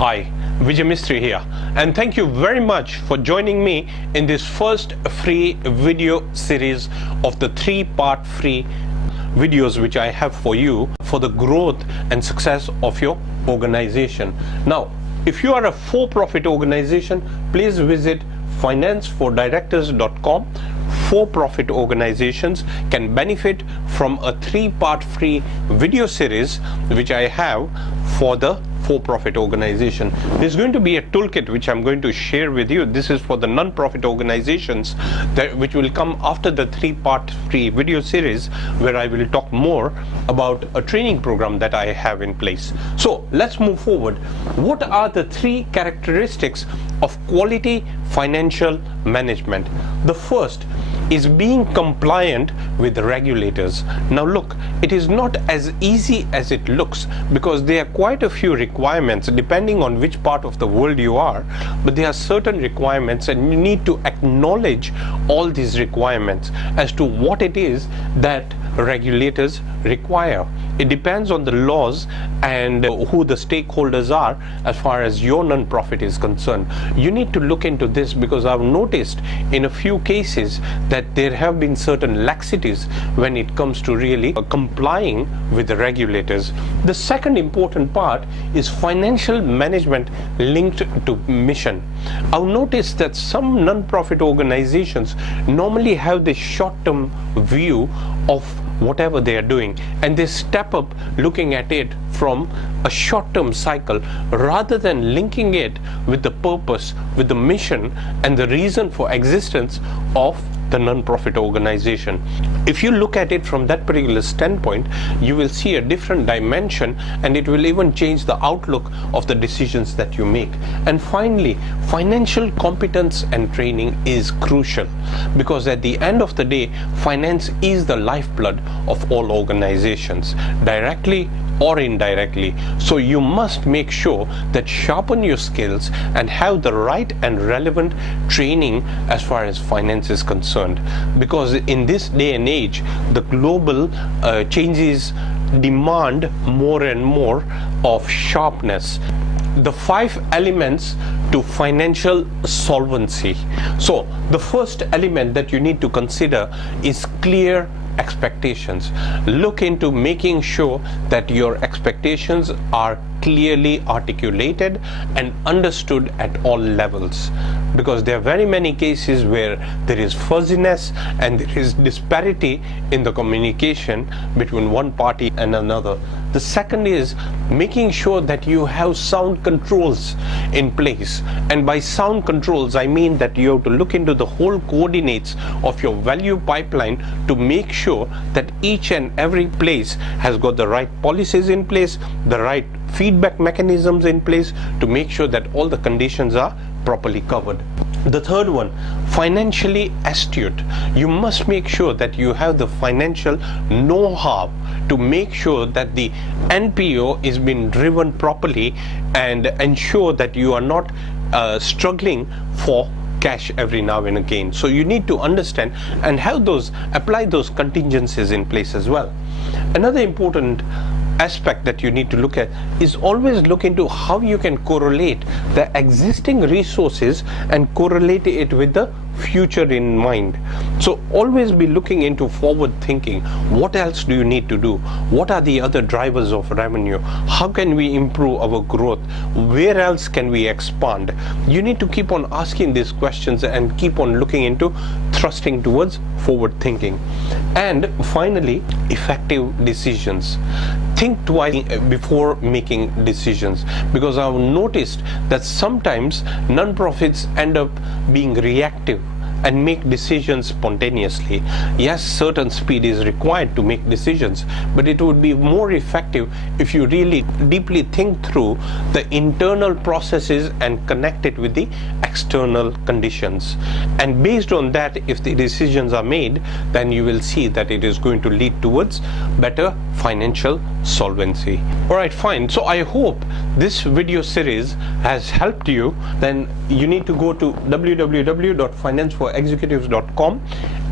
Hi, Vijay Mistry here, and thank you very much for joining me in this first free video series of the 3-part free videos which I have for you for the growth and success of your organization. Now, if you are a for-profit organization, please visit financeforddirectors.com. For-profit organizations can benefit from a 3-part free video series which I have for the for-profit organization. There's going to be a toolkit which I'm going to share with you. This is for the non-profit organizations which will come after the 3-part free video series, where I will talk more about a training program that I have in place. So let's move forward. What are the 3 characteristics of quality financial management? The first is being compliant with the regulators. Now look, it is not as easy as it looks, because there are quite a few requirements depending on which part of the world you are, but there are certain requirements and you need to acknowledge all these requirements as to what it is that regulators require. It depends on the laws and who the stakeholders are as far as your non-profit is concerned. You need to look into this, because I've noticed in a few cases that there have been certain laxities when it comes to really complying with the regulators. The second important part is financial management linked to mission. I've noticed that some non-profit organizations normally have this short-term view of whatever they are doing, and they step up looking at it from a short-term cycle rather than linking it with the purpose, with the mission and the reason for existence of the non-profit organization. If you look at it from that particular standpoint, you will see a different dimension, and it will even change the outlook of the decisions that you make. And finally, financial competence and training is crucial, because at the end of the day, finance is the lifeblood of all organizations, directly or indirectly. So you must make sure that sharpen your skills and have the right and relevant training as far as finance is concerned, because in this day and age, the global changes demand more and more of sharpness. The 5 elements to financial solvency. So the first element that you need to consider is clear expectations. Look into making sure that your expectations are clearly articulated and understood at all levels, because there are very many cases where there is fuzziness and there is disparity in the communication between one party and another. The second is making sure that you have sound controls in place, and by sound controls I mean that you have to look into the whole coordinates of your value pipeline to make sure that each and every place has got the right policies in place, the right feedback mechanisms in place, to make sure that all the conditions are properly covered. The third one, financially astute. You must make sure that you have the financial know-how to make sure that the NPO is being driven properly, and ensure that you are not struggling for cash every now and again. So you need to understand and have apply those contingencies in place as well. Another important aspect that you need to look at is always look into how you can correlate the existing resources and correlate it with the future in mind. So always be looking into forward thinking. What else do you need to do? What are the other drivers of revenue? How can we improve our growth? Where else can we expand? You need to keep on asking these questions and keep on looking into thrusting towards forward thinking. And finally, effective decisions. Think twice before making decisions, because I've noticed that sometimes non-profits end up being reactive and make decisions spontaneously. Yes, certain speed is required to make decisions, but it would be more effective if you really deeply think through the internal processes and connect it with the external conditions. And based on that, if the decisions are made, then you will see that it is going to lead towards better financial solvency. Alright, fine. So I hope this video series has helped you. Then you need to go to www.financeforexecutives.com,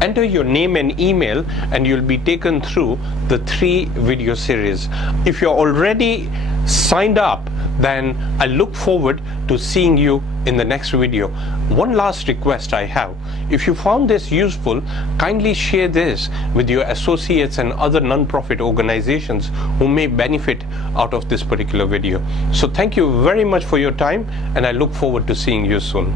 enter your name and email, and you'll be taken through the 3 video series. If you're already signed up, then I look forward to seeing you in the next video. One last request I have: if you found this useful, kindly share this with your associates and other non-profit organizations who may benefit out of this particular video. So thank you very much for your time, and I look forward to seeing you soon.